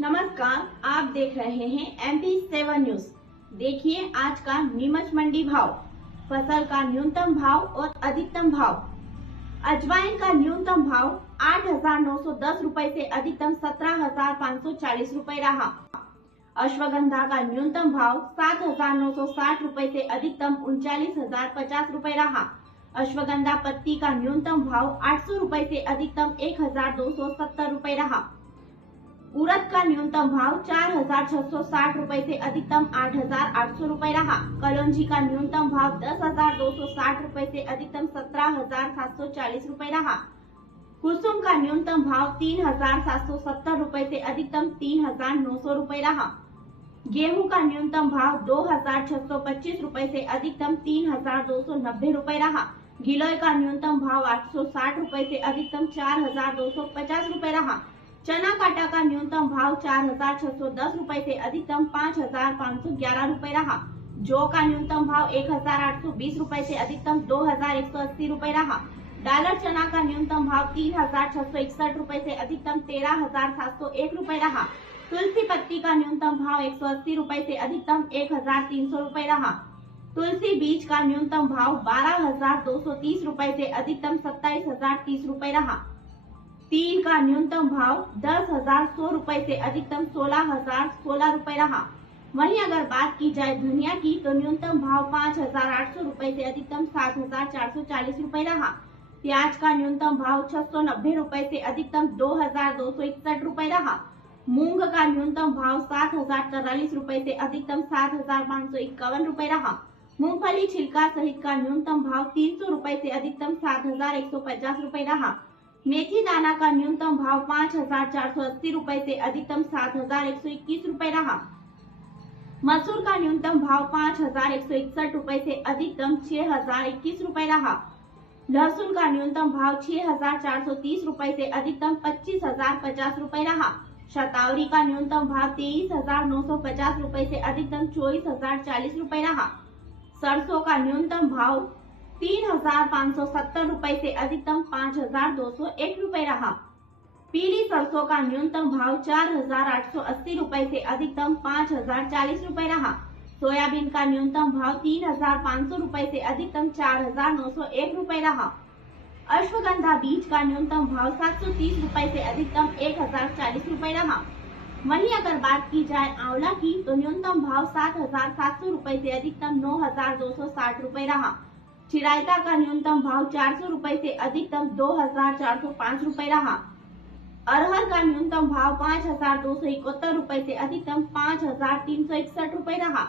नमस्कार, आप देख रहे हैं MP7 न्यूज। देखिए आज का नीमच मंडी भाव, फसल का न्यूनतम भाव और अधिकतम भाव। अजवाइन का न्यूनतम भाव 8,910 रुपए से अधिकतम 17,540 रुपए रहा। अश्वगंधा का न्यूनतम भाव 7,960 रुपए से अधिकतम 39,050 रुपए रहा। अश्वगंधा पत्ती का न्यूनतम भाव 800 रुपए से अधिकतम 1,270 रुपए रहा। उड़द का न्यूनतम भाव 4,660 रुपए से अधिकतम 8,800 रुपए रहा। कलौंजी का न्यूनतम भाव 10,260 रुपए से अधिकतम 17,740 रुपए रहा। कुसुम का न्यूनतम भाव 3,770 रुपए से अधिकतम 3,900 रुपए रहा। गेहूं का न्यूनतम भाव 2,625 रुपए से अधिकतम 3,290 रुपए रहा। गिलोय का न्यूनतम भाव 860 रुपए से अधिकतम 4,250 रुपए रहा। चना काटा का न्यूनतम भाव 4,610 रुपए से अधिकतम 5,511 रुपए रहा। जौ का न्यूनतम भाव 1,820 रुपए से अधिकतम 2,180 रुपए रहा। डालर चना का न्यूनतम भाव 3,661 रुपए से अधिकतम 13,701 रुपए रहा। तुलसी पत्ती का न्यूनतम भाव 180 रुपए से अधिकतम 1,300 रुपए रहा। तुलसी बीज का न्यूनतम भाव 12,230 रुपए से अधिकतम 27,030 रुपए रहा। तिल का न्यूनतम भाव 10,100 रुपए से अधिकतम 16,016 रुपए रहा। वहीं अगर बात की जाए धनिया की तो न्यूनतम भाव 5,800 रुपए से अधिकतम 7,440 रुपए रहा। प्याज का न्यूनतम भाव 690 रुपए से अधिकतम 2,261 रुपए रहा। मूंग का न्यूनतम भाव 7,043 रुपए से अधिकतम 7,551 रुपए रहा। मूंगफली छिलका सहित का न्यूनतम भाव 300 रुपए से अधिकतम 7,150 रुपए रहा। मेथी दाना का न्यूनतम भाव 5,480 रुपए से अधिकतम 7,121 रुपए रहा। मसूर का न्यूनतम भाव 5,161 रुपए से अधिकतम 6,021 रुपए रहा। लहसुन का न्यूनतम भाव 6,430 रुपए से अधिकतम 25,050 रुपए रहा। शतावरी का न्यूनतम भाव 23,950 रुपए से अधिकतम 24,040 रुपए रहा। सरसों का न्यूनतम भाव 3,570 रुपए से अधिकतम 5,201 रुपए रहा। पीली सरसों का न्यूनतम भाव 4,880 रुपए से अधिकतम 5,040 रुपए रहा। सोयाबीन का न्यूनतम भाव 3,500 रुपए से अधिकतम 4,901 रुपए रहा। अश्वगंधा बीज का न्यूनतम भाव 730 रुपए से अधिकतम 1,040 रुपए रहा। वहीं अगर बात की जाए आंवला की तो न्यूनतम भाव 7,700 रुपए से अधिकतम 9,260 रुपए रहा। चिरायता का न्यूनतम भाव 400 रुपए से अधिकतम 2,405 रुपए रहा। अरहर का न्यूनतम भाव 5,271 रुपए से अधिकतम 5,361 रुपए रहा।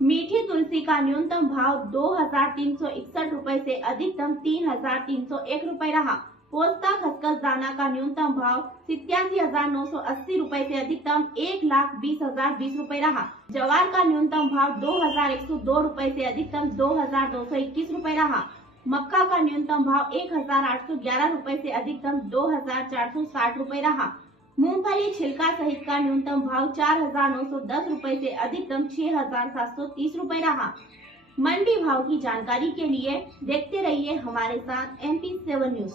मीठी तुलसी का न्यूनतम भाव 2,361 रुपए से अधिकतम 3,301 रुपए रहा। पोस्ता खसखस दाना का न्यूनतम भाव 87,980 रुपए से अधिकतम 1,20,020 रुपए रहा। जवार का न्यूनतम भाव 2,102 रुपए से अधिकतम 2,221 रुपए रहा। मक्का का न्यूनतम भाव 1,811 रुपए से अधिकतम 2,460 रुपए रहा। मूंगफली छिलका सहित का न्यूनतम भाव 4,910 रुपए से अधिकतम 6,730 रुपए रहा। मंडी भाव की जानकारी के लिए देखते रहिए हमारे साथ MP7 न्यूज।